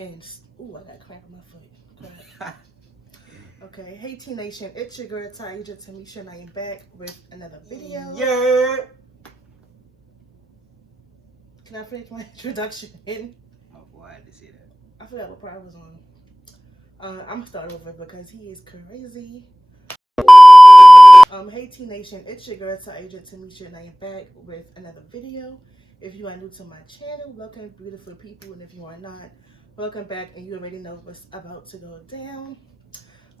And ooh, I got a cramp in my foot. Crap. Okay, hey T Nation, it's your girl Tyaja Tamisha and I am back with another video. Yeah. Can I finish my introduction? Oh boy, I had to say that. I forgot what part I was on. I'm gonna start over because he is crazy. Hey T Nation, it's your girl Tyaja Tamisha and I am back with another video. If you are new to my channel, welcome beautiful people, and if you are not, welcome back, and you already know what's about to go down.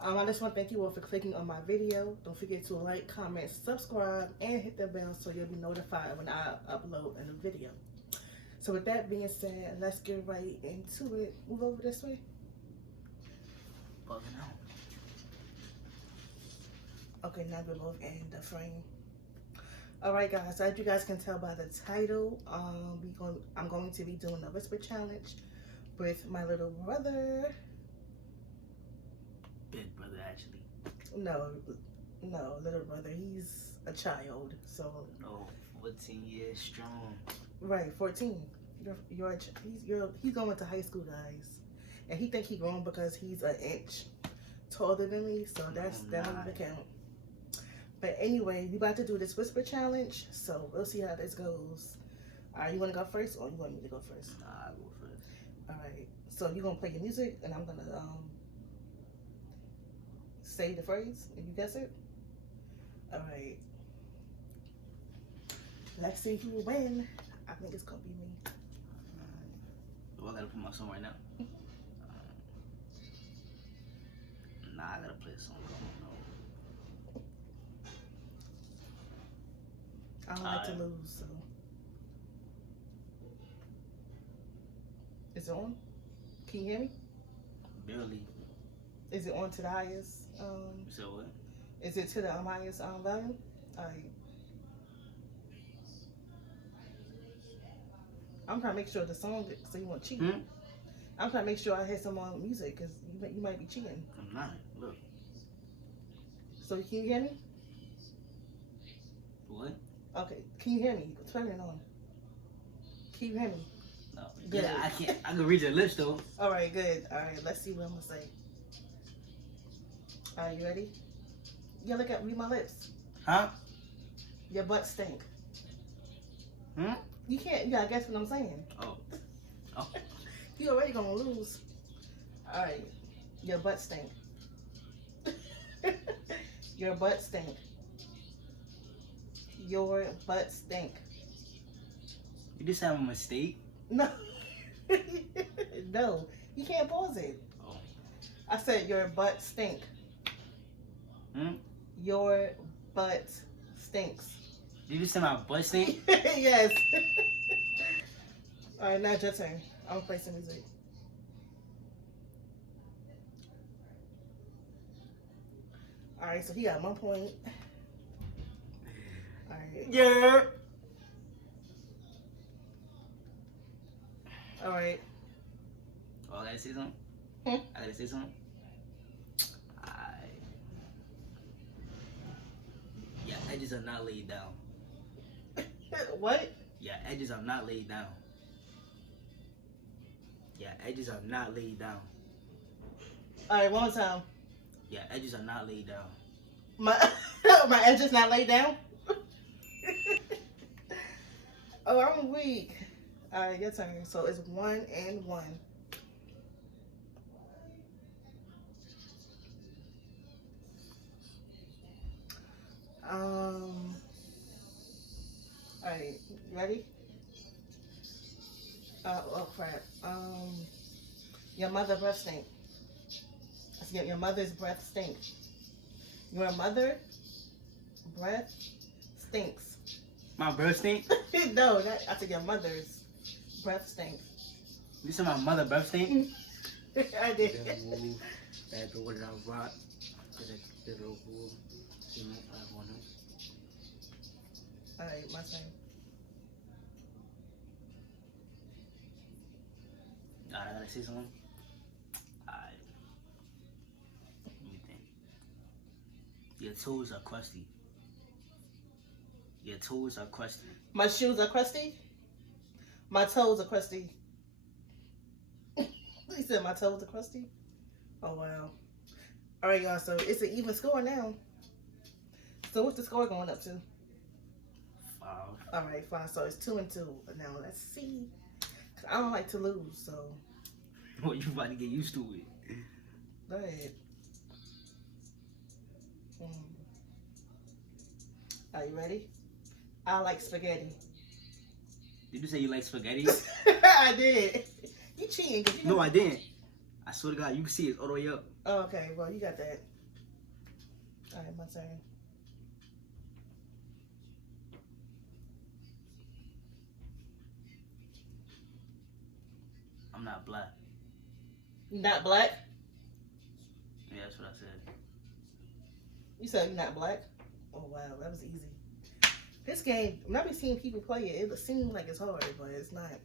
I just want to thank you all for clicking on my video. Don't forget to like, comment, subscribe, and hit the bell so you'll be notified when I upload a new video. So with that being said, let's get right into it. Move over this way. Bugging out. Okay, now we're both in the frame. Alright guys, so as you guys can tell by the title, I'm going to be doing a whisper challenge with my little brother. Big brother, actually. No, little brother. He's a child, so. No, 14 years strong. Right, 14. He's going to high school, guys, and he think he grown because he's an inch taller than me. So that doesn't count. But anyway, we about to do this whisper challenge, so we'll see how this goes. Alright, you want to go first, or you want me to go first? Nah, I'll go first. Alright, so you're gonna play your music, and I'm gonna say the phrase, and you guess it. Alright. Let's see who will win. I think it's gonna be me. Do I gotta put my song right now? Nah, I gotta play a song. I don't like to lose, so. Is it on? Can you hear me? Barely. Is it on to the highest? So what? Is it to the highest volume? Alright. I'm trying to make sure the song, so you won't cheat. I'm trying to make sure I had some on music, because you might be cheating. I'm not. Look. So can you hear me? What? Okay. Can you hear me? Turn it on. Can you hear me? No. Good. Yeah, I can't. I can read your lips though. Alright, good. Alright, let's see what I'm gonna say. Alright, you ready? Yeah, read my lips. Huh? Your butt stink. Hmm? You can't, you gotta guess what I'm saying. Oh. Oh. You already gonna lose. Alright. Your butt stink. Your butt stink. Your butt stink. You just have a mistake? No. No. You can't pause it. Oh. I said your butt stink. Hmm? Your butt stinks. Did you say my butt stink? Yes. Alright, now it's your turn. I'm gonna play some music. Alright, so he got 1 point. Alright. Yeah. Alright. Oh, I gotta say something? Hmm? I gotta say something? Alright. Yeah, edges are not laid down. What? Yeah, edges are not laid down. Yeah, edges are not laid down. Alright, one more time. Yeah, edges are not laid down. My edge is not laid down? Oh, I'm weak. Alright, your turn. So it's 1 and 1. Alright, ready? Oh crap. Your mother breath stink. Your mother's breath stinks. Your mother breath stinks. My breath stink? No, I said your mother's breath stinks. You said my mother breath stink? I did. That the word I rock. Alright, my turn. Alright, I gotta say something. Alright. Let me think. Your toes are crusty. Your toes are crusty. My shoes are crusty. My toes are crusty. He said my toes are crusty. Oh wow. All right, y'all. So it's an even score now. So what's the score going up to? 5. All right, fine. So it's 2-2. Now let's see. I don't like to lose, so. Well, you about to get used to it. Go ahead. Are you ready? I like spaghetti. Did you say you like spaghetti? I did. You cheating? No, I didn't. I swear to God, you can see it all the way up. Oh, okay. Well, you got that. All right, my turn. I'm not black. Not black? Yeah, that's what I said. You said you're not black? Oh, wow. That was easy. This game, when I be seeing people play it, it seems like it's hard, but it's not.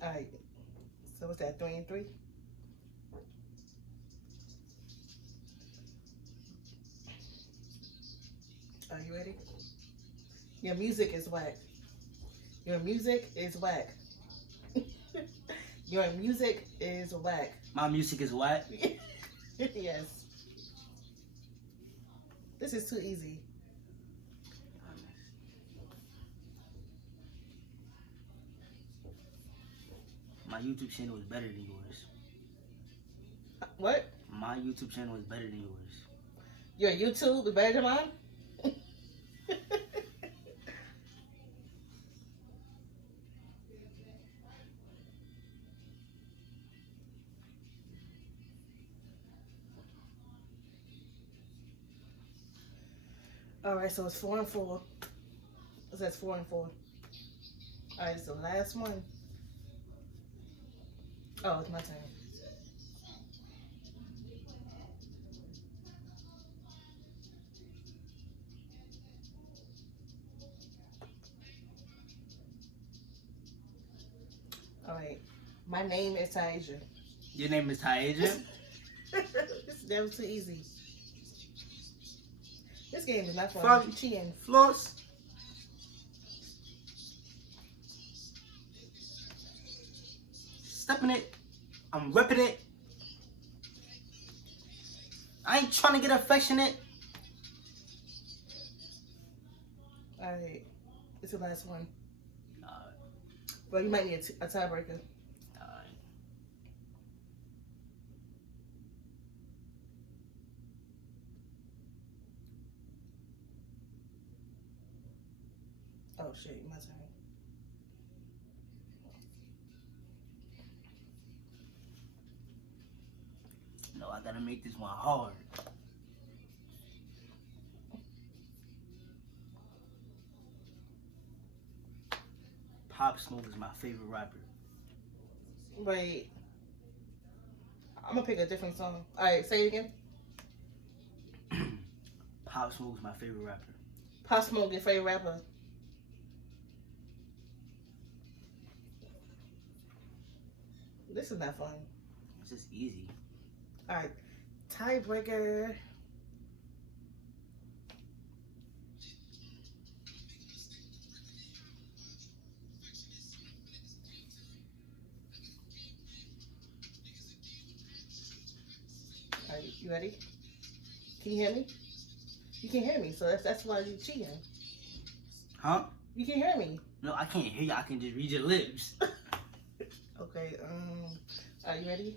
All right. So what's that, 3 and 3? Are you ready? Your music is whack. Your music is whack. Your music is whack. My music is whack? Yes. This is too easy. My YouTube channel is better than yours. What? My YouTube channel is better than yours. Your YouTube is better than mine? All right, so it's 4 and 4. It says 4 and 4. All right, it's the last one. Oh, it's my turn. All right, my name is Tyaja. Your name is Tyaja? That was too easy. This game is not fun. You cheating. Floss. Stepping it. I'm ripping it. I ain't trying to get affectionate. Alright. It's the last one. Alright. Well, you might need a tiebreaker. Alright. Oh shit, my turn. No, I gotta make this one hard. Pop Smoke is my favorite rapper. Wait. I'm gonna pick a different song. Alright, say it again. Pop Smoke is my favorite rapper. Pop Smoke, your favorite rapper. This is not fun. It's just easy. Alright. Tiebreaker. Alright, you ready? Can you hear me? You can hear me, so that's why you're cheating. Huh? You can hear me. No, I can't hear you. I can just read your lips. Okay, are you ready?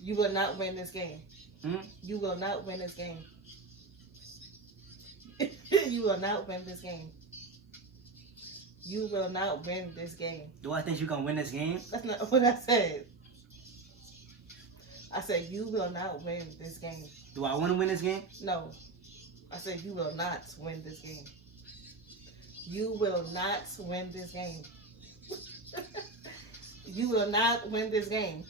You will not win this game. You will not win this game. You will not win this game. You will not win this game. Do I think you're gonna win this game? That's not what I said. I said you will not win this game. Do I want to win this game? No. I said you will not win this game. You will not win this game. You will not win this game.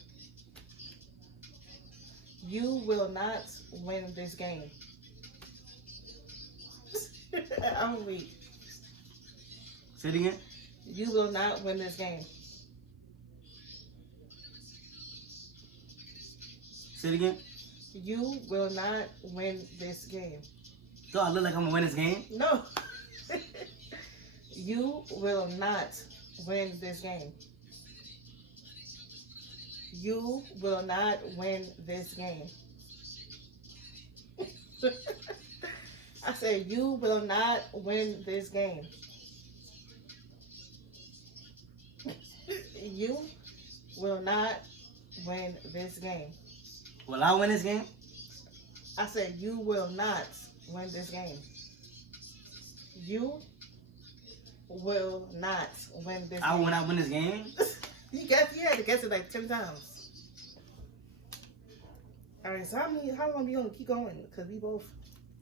You will not win this game. I'm weak. Say it again. You will not win this game. Say it again. You will not win this game. Do I look like I'm gonna win this game? No. You will not win this game. You will not win this game. I said, you will not win this game. You will not win this game. Will I win this game? I said, you will not win this game. You will not win this I game. will not win this game? You had to guess it like 10 times. Alright, so how long are we gonna keep going? Because we both.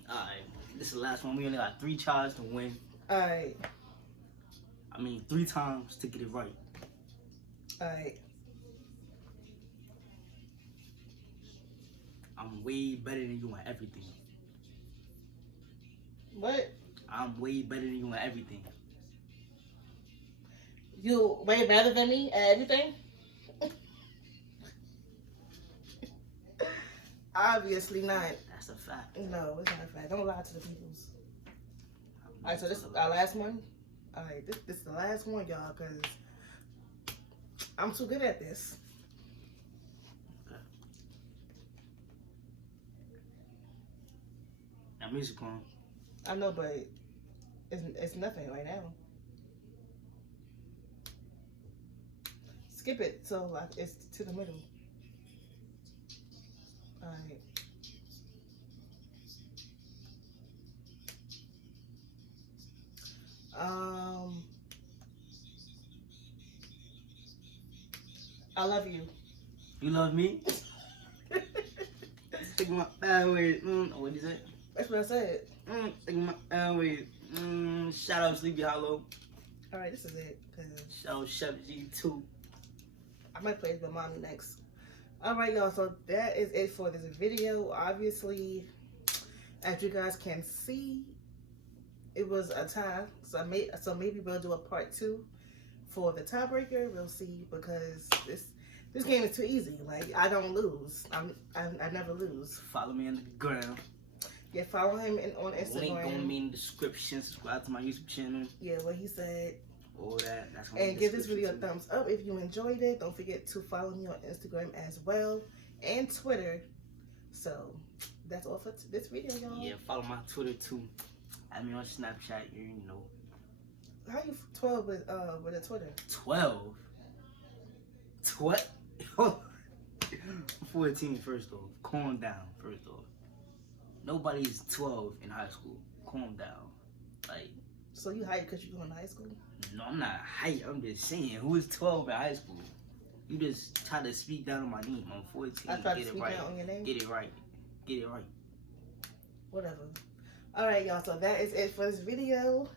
Alright, this is the last one. We only got 3 tries to win. Alright. I mean, 3 times to get it right. Alright. I'm way better than you at everything. What? I'm way better than you at everything. You way better than me at everything? Obviously not. That's a fact. No, it's not a fact. Don't lie to the peoples. Alright, so this is our last one. Alright, this is the last one, y'all, because I'm too good at this. Okay. Now music on. I know, but it's nothing right now. Skip it so like it's to the middle. Alright. I love you. You love me? Taking my airways. What is it? That's what I said. Taking my airways. Shout out Sleepy Hollow. Alright, this is it. Shout out Chef G2. I might play it with mommy next. Alright, y'all, so that is it for this video. Obviously, as you guys can see, it was a tie. So maybe we'll do a part 2 for the tiebreaker. We'll see, because this game is too easy. Like, I don't lose. I never lose. Follow me on the ground. Yeah, follow him on Instagram. Link gonna be in the description. Subscribe to my YouTube channel. Yeah, what he said. All that. That's gonna And give this video a thumbs up if you enjoyed it. Don't forget to follow me on Instagram as well, and Twitter. So that's all for this video, y'all. Yeah, follow my Twitter too. I mean on Snapchat, you know. How you 12 with a Twitter? 12. 12. 14 first off. Calm down first off. Nobody's 12 in high school. Calm down. Like. So you hype because you going to high school? No, I'm not hype. I'm just saying, who is 12 in high school? You just try to speak down on my name. I'm 14. I tried to Get it speak right. down on your name? Get it right. Get it right. Whatever. Alright, y'all. So that is it for this video.